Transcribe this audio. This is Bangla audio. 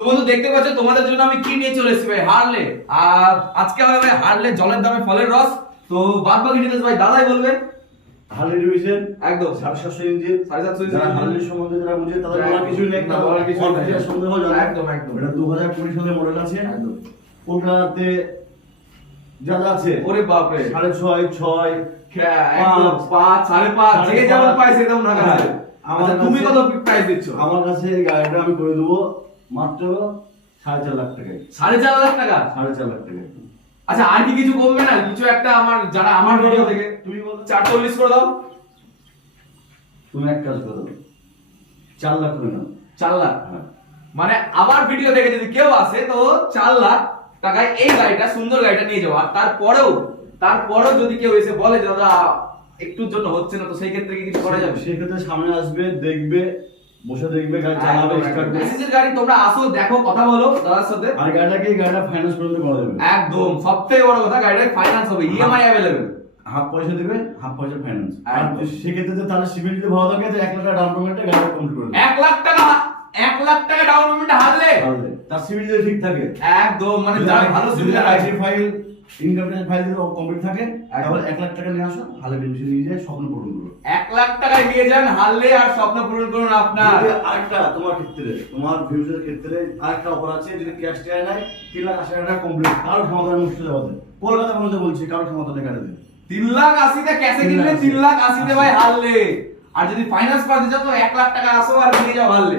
তো বন্ধু দেখতে পাচ্ছ তোমাদের জন্য আমি কি নিয়ে চলে এসেছি ভাই, হারলে। আর আজকে হবে ভাই হারলে জলের দামে ফলের রস। তো বাদ বাকি ডিটেইলস ভাই দাদাই বলবে। হার্লি ডিভিশন একদম 750 ইঞ্চি, 750 ইঞ্চি। যারা হার্লি সম্বন্ধে যারা বুঝে তাদের বলার কিছুই নেই, না, বলার কিছুই নেই। যেটা সন্দেহ জানে। একদম একদম এটা 2020 সালের মডেল আছে। একদম। কলকাতাতে যা যা আছে ওরে বাপ রে, 6.5 6 একদম 5 5.5 যে যেমন পাইছে তেমন টাকা আছে। আমার তুমি কাছে- কত প্রাইস দিচ্ছ? আমার কাছে এই গাড়িটা আমি করে দেবো মাত্র 4.5 লাখ টাকায়। 4.5 লাখ টাকা? 4.5 লাখ টাকায়। আচ্ছা আর কি কিছু কমবে না? কিছু একটা আমার যারা আমার ভিডিও থেকে তুমি বলো 440 করে দাও। তুমি এক কাজ করো, 4 লাখ করে নাও। 4 লাখ? হ্যাঁ। মানে আমার ভিডিও দেখে যদি কেউ আসে তো 4 লাখ টাকায় এই গাড়িটা, সুন্দর গাড়িটা নিয়ে যাও। আর তারপরেও যদি কেউ এসে বলে যে দাদা একটুর জন্য হচ্ছে না, তো সেই ক্ষেত্রে কি কিছু করা যাবে? সেক্ষেত্রে সামনে আসবে, দেখবে, বসে দেখবে, গাড়ি চালাবে, স্টার্ট করবে। মেসেজের গাড়ি তোমরা আসো, দেখো, কথা বলো দাদার সাথে। আর গাড়িটা ফাইন্যান্স পর্যন্ত করা যাবে। একদম সবথেকে বড় কথা, গাড়িটার ফাইন্যান্স হবে, ইএমআই अवेलेबल। হাফ পয়সা দিবে, হাফ পয়সা ফাইন্যান্স। আর একদম। সেক্ষেত্রে যে তাহলে সিভিল যদি ভালো থাকে, 1 লাখ টাকা ডাউন পেমেন্টে গাড়িটা কমপ্লিট করে দেবে। 1 লাখ টাকা, 1 লাখ টাকা ডাউন পেমেন্ট হারলে তাহলে তার সিভিল যদি ঠিক থাকে, একদম, মানে যার ভালো সুবিধা আছে। IT file, income tax file যদি কমপ্লিট থাকে, তাহলে 1 লাখ টাকা নিয়ে আসো, হালে বেনিফিট নিয়ে যায়, স্বপ্ন পূরণ করো। 1 লাখ টাকায় নিয়ে যান হারলে, আর স্বপ্ন পূরণ করুন আপনার। যদি আরেকটা তোমার ক্ষেত্রে, তোমার ভিউজের ক্ষেত্রে আরেকটা অফার আছে, যদি ক্যাশ টাকা নেয় 3,80,000 টাকা কমপ্লিট, কারো ক্ষমতা মুশকিল হবে। কলকাতা পর্যন্ত বলছি, কারো ক্ষমতা নেই গাড়ি দেবে। 3,80,000 তে ক্যাশে কিনলে 3,80,000 তে ভাই হারলে। আর যদি ফাইন্যান্স করতে চাও তো 1 লাখ টাকা আসো আর নিয়ে যাও হারলে।